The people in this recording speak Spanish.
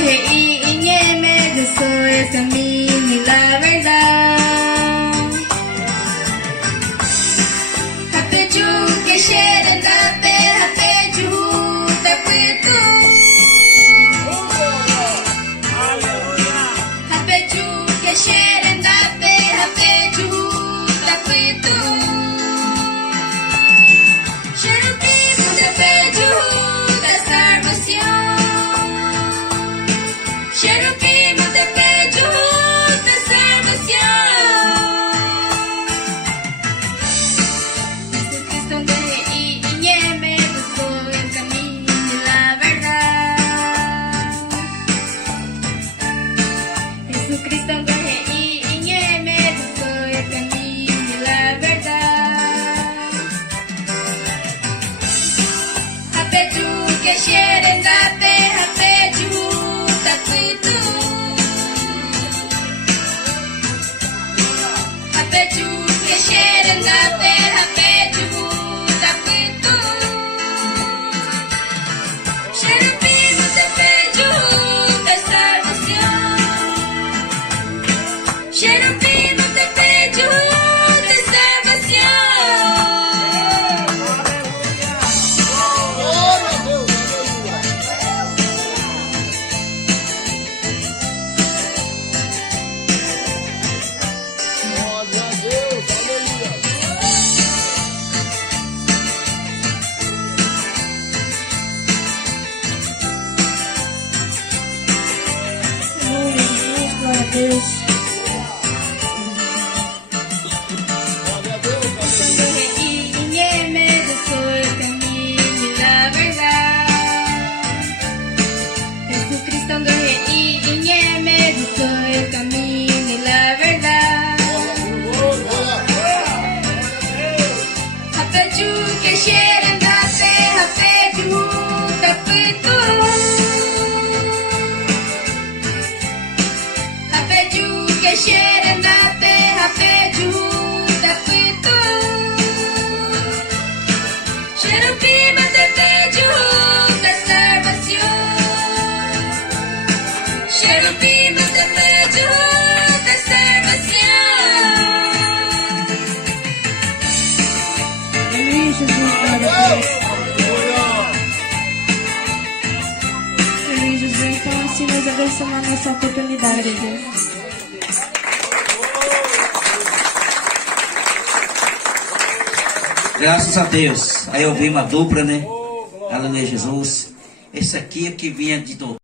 rey y nieve, yo soy el camino y la verdad. Hapeju que shere dape, hapeju tapetu. Hapeju que shere dape, hapeju tapetu. Cherubim tapeju da salvación. Cherubim tapeju da salvación. Jesucristo de rey y nieve, yo soy el camino y la verdad. Jesucristo de rey y nieve, yo soy el camino y la verdad. Hapeju que shere dape, hapeju tapetu. Hapeju que shere dape, hapeju tapetu. Cherubim tapeju da salvación. Cherubim tapeju da salvación. Glória a Deus. Cristo rey y nieve, yo soy el camino y la verdad. Jesucristo rey y nieve, yo soy el camino y la verdad. Hapeju que shere dape, hapeju tapetu. Hapeju que shere dape, hapeju tapetu. Cherubim tapeju da salvación. Cherubim tapeju da salvación. Amém, Jesus, glória a Deus. Amém, Jesus. Então, assim nós abençoamos nessa oportunidade, Deus. Graças a Deus. Aí eu vi uma dupla, né? Aleluia, Jesus. Esse aqui é que vinha de doutor.